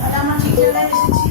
তাহলে আমরা ঠিক জায়গায় এসেছি।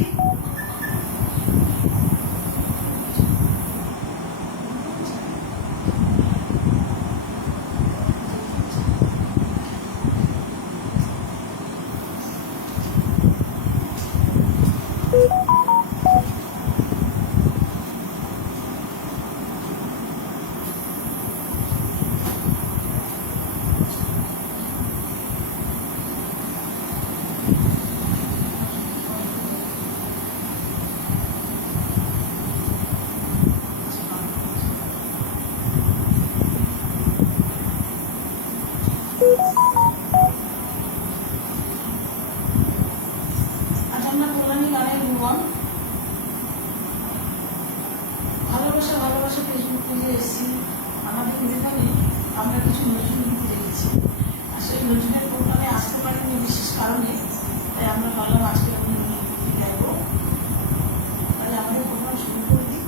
আজ আমরা কল্যাণী গানের ভুবন ভালোবাসা ভালোবাসা ফেসবুক পেজে এসেছি। আমাদের যেখানে আমরা কিছু নজরুল গীতি রেখেছি, আর সেই নজরুলের প্রোগ্রামে আসতে পারিনি বিশেষ কারণে, তাই আমরা ভাবলাম আজকে আমি গীতি গাইবো। তাহলে আমাদের প্রোগ্রাম শুরু করে দিই।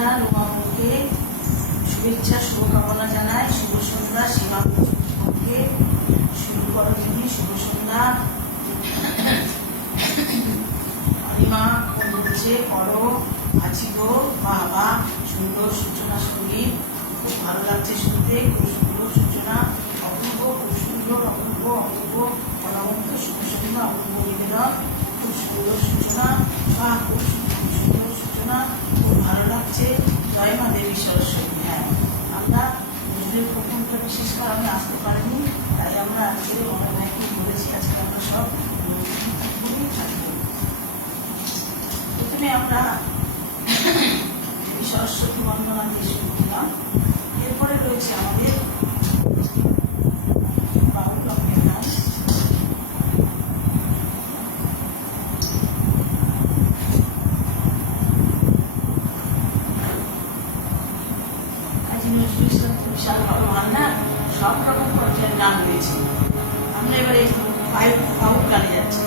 সন্ধ্যা রুমাকে শুভেচ্ছা শুভকামনা জানাই। শুভ সন্ধ্যা সীমাকে শুরু করো তুমি, শুভ সন্ধ্যা। অনিমা বলছে করো আছি গো, বাবা সুন্দর সূচনা সঙ্গীত, খুব ভালো লাগছে শুনতে, খুব সুন্দর সূচনা, অপূর্ব, খুব সুন্দর, অপূর্ব, অপূর্ব, অনবন্ত, শুভ সন্ধ্যা, অপূর্ব নিবেদন, খুব সুন্দর সূচনা, বা খুব সুন্দর সূচনা, খুব ভালো লাগছে। জয় মা দেবী সরস্বতী। হ্যাঁ, আমরা নিজেদের প্রথমটা বিশেষ কারণে আসতে পারিনি, তাই আমরা আজকে মনে ভাইকে বলেছি আজকে আমরা সব বলেই থাকবো। প্রথমে আমরা দেবী সরস্বতী বন্দনা দিয়ে শুরু করলাম। এরপরে রয়েছে আমাদের বাউল রঙের গান। বিশাল বড় ভান্ডার, সব রকম পর্যায়ের গান রয়েছে। আমরা এবারে বাউল গানে যাচ্ছি।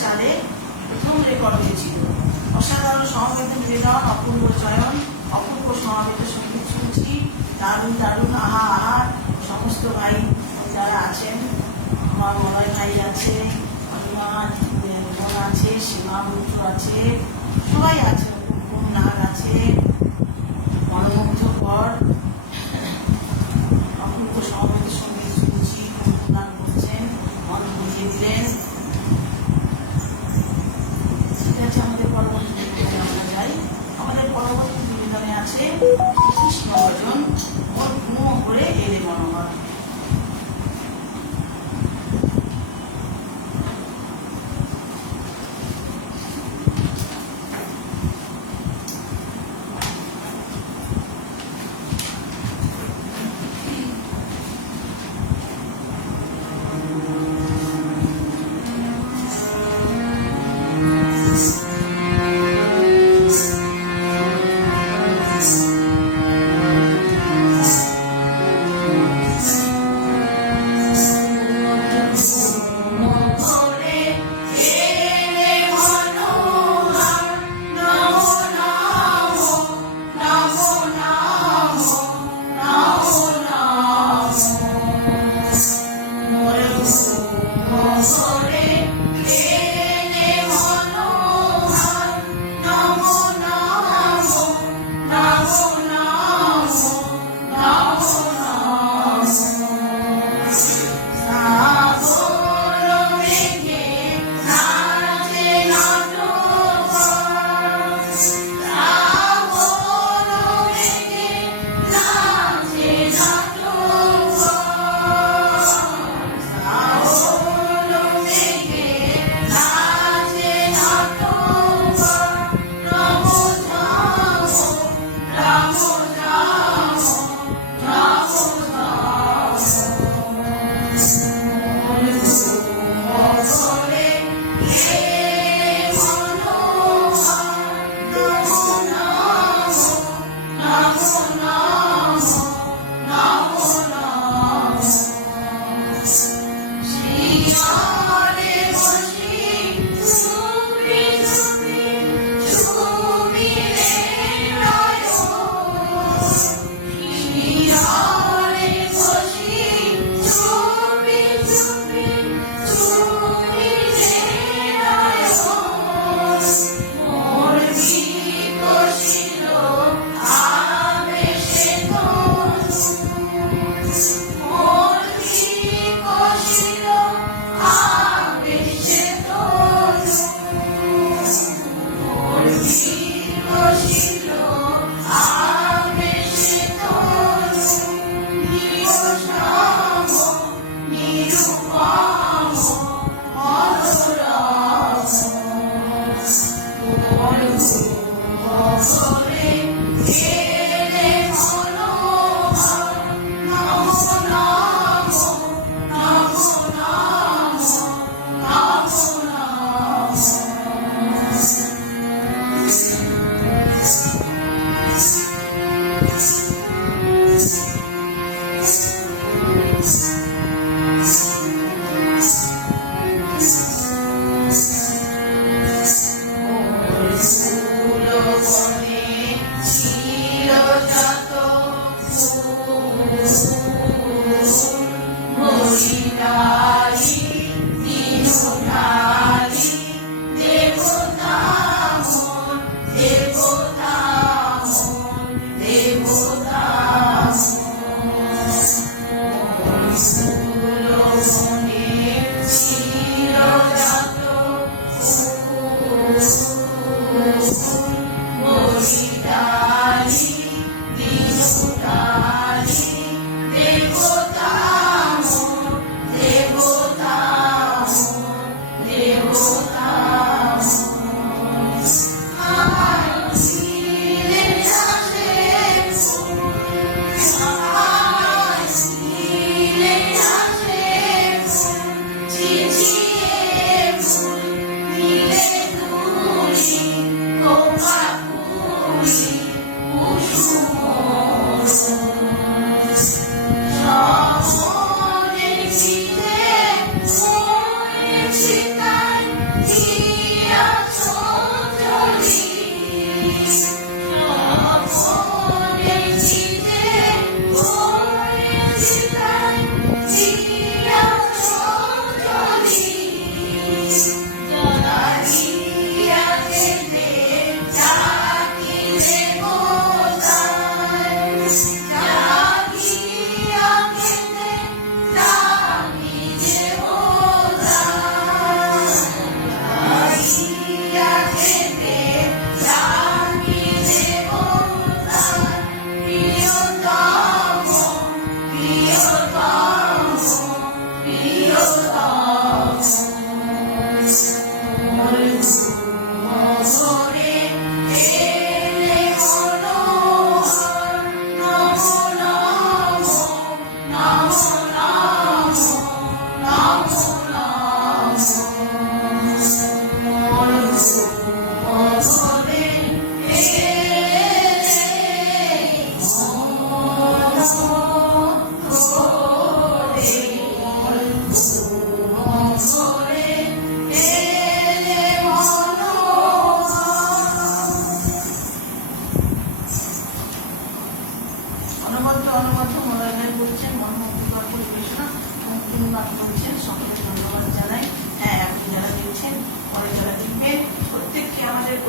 সালে প্রথম রেকর্ড হয়েছিল। অসাধারণ সমবেত নিবেদন, অপূর্ব চয়ন, অপূর্ব সমাবেত সঙ্গীত শুনছি, দারুণ দারুণ, আহা আহা। সমস্ত ভাই যারা আছেন, আমার মলয় ভাই আছে, অনিমা বোন আছে, সীমা মিত্র আছে, সবাই আছে, নাগ আছে, মনোমুগ্ধকর অপূর্ব সমবেত সঙ্গীত শুনছি, গান করছেন, মন বুঝিয়ে দিলেন। ঠিক আছে, আমাদের পরবর্তী নিবেদনে আমরা যাই। আমাদের পরবর্তী নিবেদনে আছে কৃষ্ণ ভজন, ওর ঘুমো করে এলে মনোহর।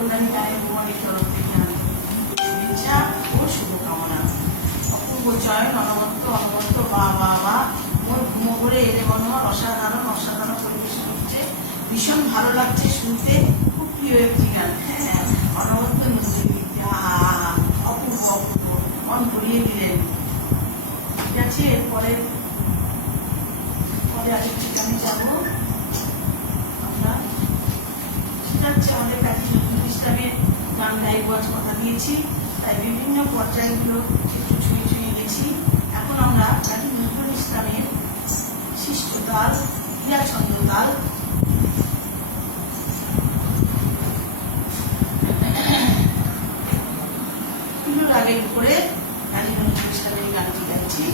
কল্যাণী গানের ভুবনের তরফ থেকে আমি শুভেচ্ছা ও শুভকামনা। অপূর্ব চয়ন, অনবদ্য অনবদ্য, বা বা বা, মোর ঘুমো করে এলে মনোহর, অসাধারণ অসাধারণ পরিবেশন হচ্ছে, ভীষণ ভালো লাগছে শুনতে, খুব প্রিয় একটি গান। হ্যাঁ, অনবদ্য নজরুলগীতি, অপূর্ব অপূর্ব, মন ভরিয়ে দিলেন। ঠিক আছে, পরে আরেকটি গানে যাবো আমরা। ঠিক আছে, আমাদের কাছে নজরুল ইসলামের গান গাইব আজ কথা দিয়েছি, তাই বিভিন্ন পর্যায়গুলো একটু ছুঁয়ে ছুঁয়ে গেছি। এখন আমরা কাজী নজরুল ইসলামের সৃষ্ট তাল, ক্রিয়া ছন্দ তাল, রাগের উপরে কাজী নজরুল ইসলামের গানটি গাইছি।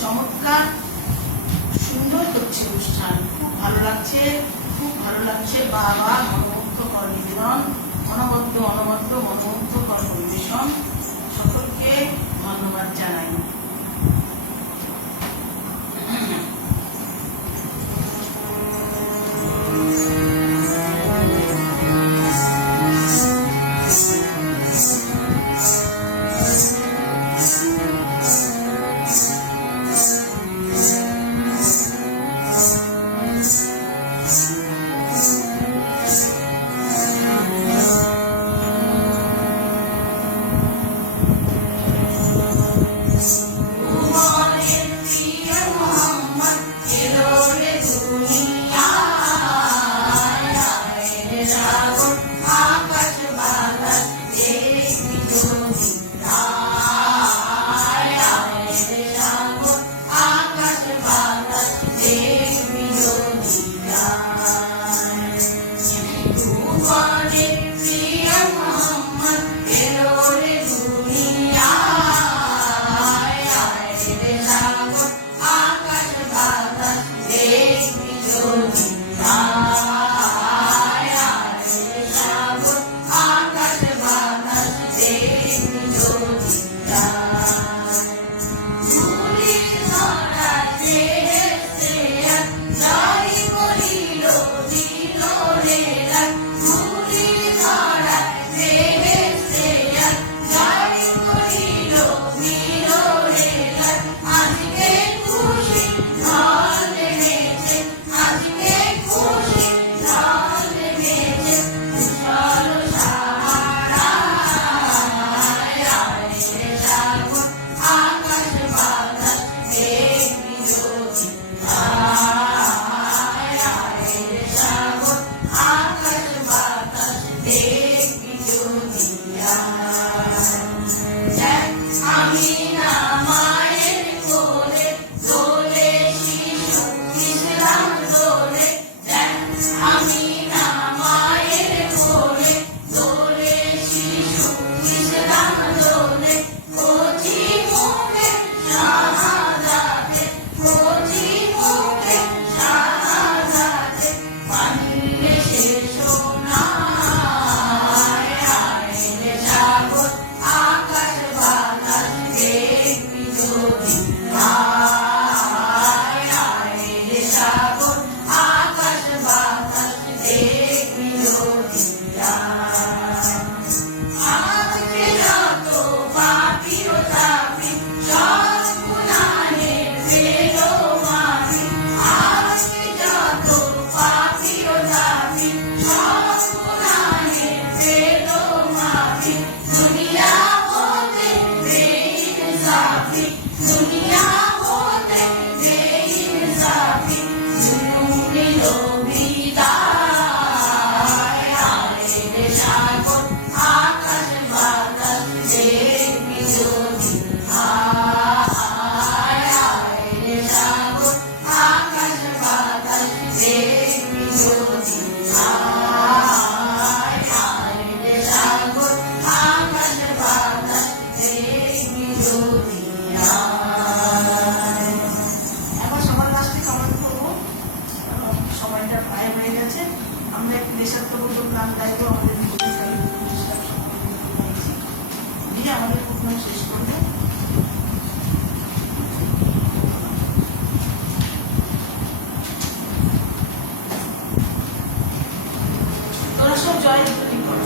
চমৎকার সুন্দর হচ্ছে অনুষ্ঠান, খুব ভালো লাগছে, খুব ভালো লাগছে। বাবা মনোমুগ্ধকর নিবেদন, অনবদ্য অনবদ্য মনোমুগ্ধকর পরিবেশন, সকলকে ধন্যবাদ জানাই। সময়টা প্রায় হয়ে গেছে। আমরা একটি দেশাত্মবোধক গান গাইবো আমাদের দিয়ে আমাদের প্রোগ্রাম শেষ করবো। তোরা সব জয় ধ্বনি করো।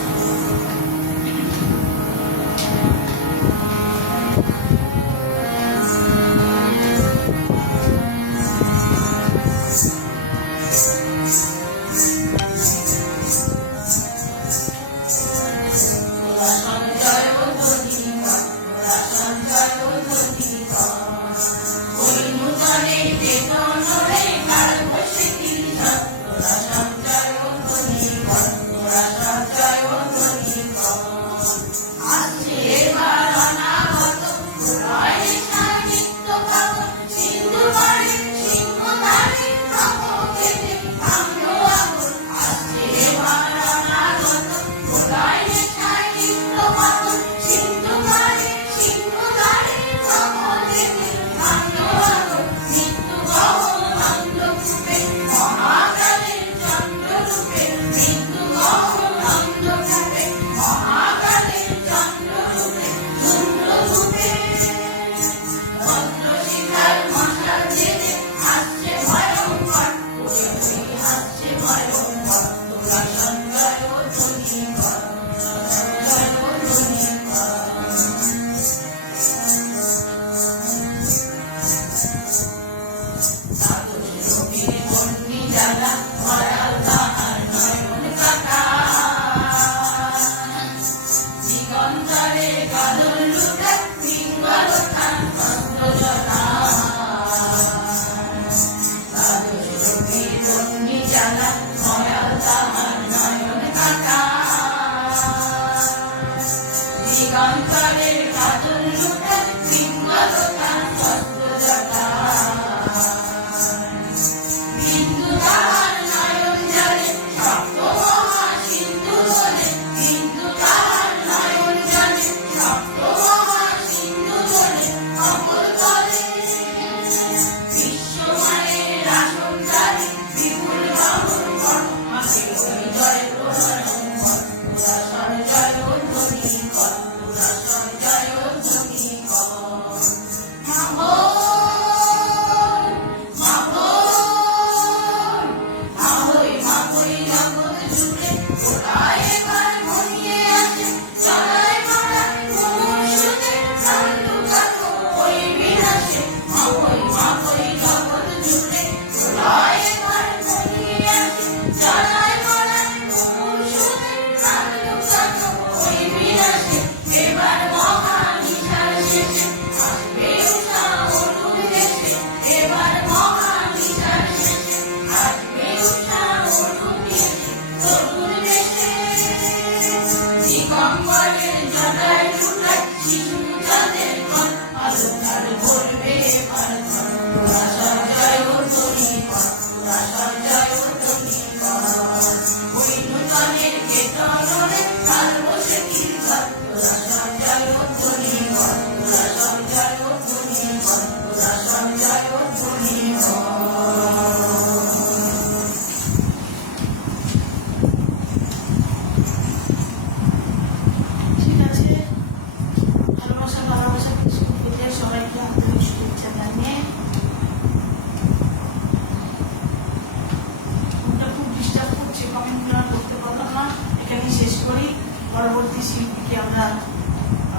পরবর্তী শিল্পীকে আমরা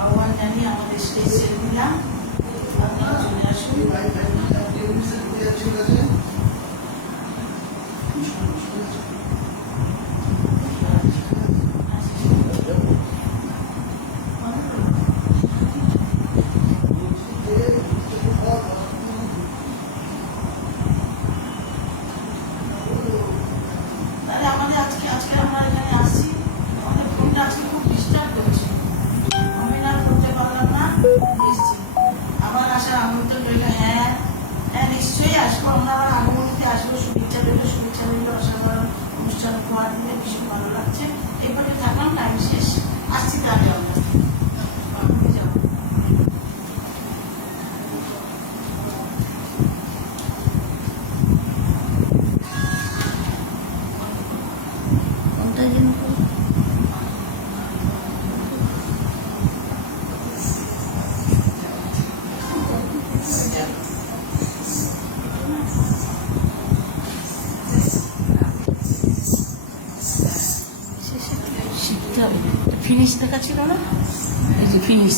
আহ্বান জানিয়ে আমাদের স্টেজ ছেড়ে দিলাম। আপনারা চলে আসুন। ভীষণ ভালো লাগছে। এরপরে থাকলাম, টাইম শেষ, আসছি তাহলে আমরা। দেখতে হবে, ফিনিশ দেখা ছিল না, এই যে ফিনিশ।